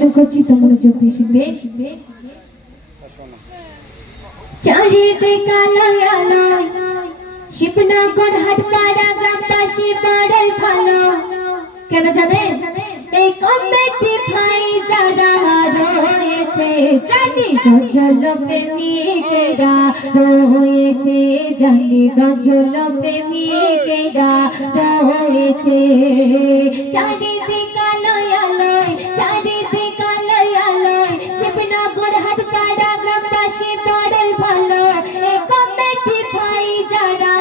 পরিবেশন করছি, তো মনোযোগ দিয়ে শুনবে। চারিদিকে আলোয় আলোয় শিবনগর হাটপাড়া গ্রামবাসী বড়ই ভালো। কেন জানেন? এই কমিটি ভাই যারা রয়েছে, জানি গজল প্রেমিকেরা রয়েছে, জানি গজল প্রেমিকেরা রয়েছে। চারিদিকে আলোয় আলোয়, চারিদিকে আলোয় আলোয় শিবনগর হাটপাড়া গ্রামবাসী বড়ই ভালো। এই কমিটি ভাই যারা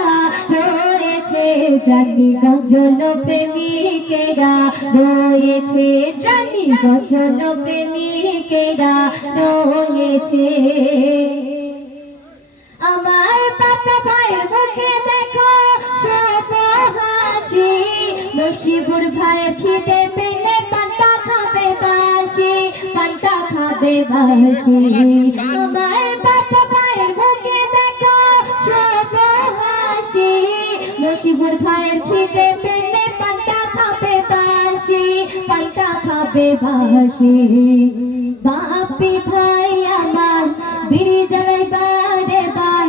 রয়েছে, জানি গজল প্রেমিকেরা রয়েছে, জানি গজল প্রেমিকেরা রয়েছে। আমার বাবা ভাইয়ের মুখে দেখো সব হাসি, নসিবুর ভাই খিদে পেলে পান্তা খাবে বাসি, পান্তা খাবে বাসি। আমার বাবা ভাইয়ের মুখে দেখো সব হাসি, নসিবুর ভাইয়ের খিদে পেলে পান্তা খাবে বাসি, পান্তা খাবে বাসি। বাপি ভাই আমার বিড়ি জ্বালাই বারে বার,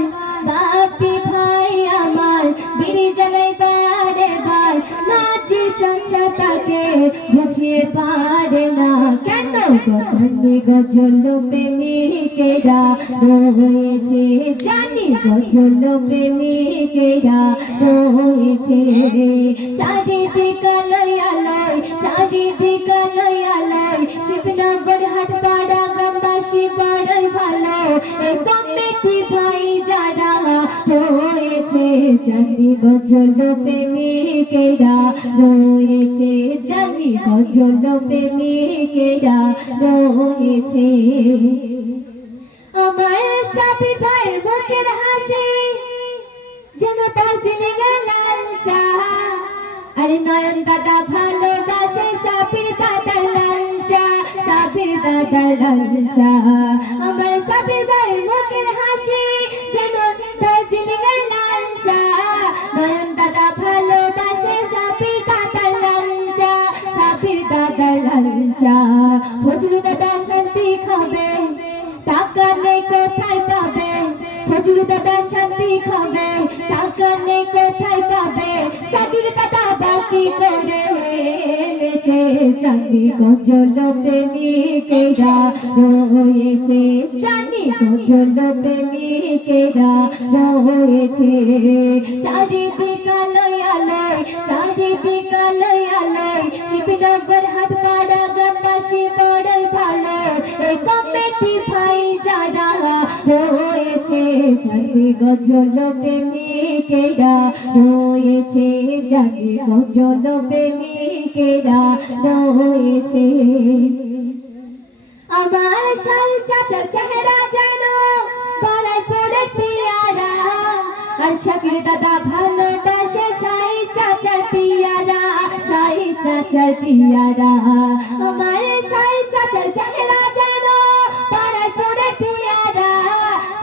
বাপি ভাই আমার বিড়ি জ্বালাই বারে বার, নাচি চাচা তাকে বুঝিয়ে পারে না। কেন? জানি গজল প্রেমিকেরা রয়েছে, জানি গজল প্রেমিকেরা রয়েছে। চারিদিকে আলোয় আলোয়, চারিদিকে আলোয় আলোয় শিবনগর হাটপাড়া গ্রামবাসী বড়ই ভালো। এই কমিটি ভাই যারা রয়েছে, জানি গজল প্রেমিকেরা রয়েছে, জানি গজল প্রেমিকেরা রয়েছে। আমার সাবি ভাইয়ের বুকের হাসি যেন দার্জিলিং এর লাঞ্চা, আরে নয়ন দাদা ভালোবাসে সাবির দাদার লাঞ্চা, সাবির দাদার লাঞ্চা। আমার সাবির ভাইয়ের বুকের হাসি যেন দার্জিলিং এর লাঞ্চা, নয়ন দাদা ভালোবাসে সাবির দাদার লাঞ্চা, সাবির দাদার লাঞ্চা। ফজলু দাদা শান্তি খাবে, টাকা নেই কোথায় পাবে, ফজলু দাদা শান্তি খাবে, টাকা নেই কোথায় পাবে। সাবির দাদা বাকি করে এনেছে, জানি গজল প্রেমিকেরা রয়েছে, জানি গজল প্রেমিকেরা রয়েছে। চারিদিকে আলোয় আলোয়, চারিদিকে আলোয় আলোয় শিবনগর হাটপাড়া গ্রামবাসী বড়ই ভালো। এই কমিটি ভাই যারা রয়েছে, জানি গজল প্রেমিকেরা রয়েছে, জানি গজল প্রেমিকেরা রয়েছে। আমার শাল চাচার চেহারা যেন পাড়ায় পড়ে পিয়ারা, আর শাকির দাদা ভালোবাসে শাহি চাচার পিয়ারা, শাহি চাচার পিয়ারা। আমার শাহি চাচার চেহারা যেন পাড়ায় পড়ে পিয়ারা,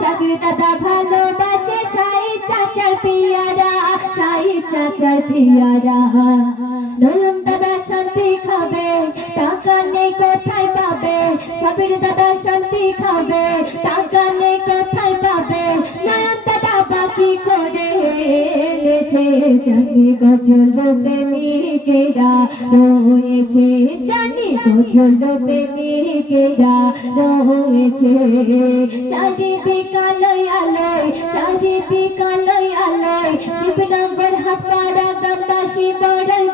শাকির দাদা ভালোবাসে শাহি চাচার পিয়ারা, শাহি চাচার পিয়ারা। নয়ন দাদা শান্তি খাবে, টাকা নেই কোথায় পাবে, সাবির দাদা শান্তি খাবে, টাকা নেই কোথায় পাবে। নয়ন দাদা বাকি করে এনেছে, জানি গজল প্রেমিকেরা রয়েছে, জানি গজল প্রেমিকেরা রয়েছে। চারিদিকে আলোয়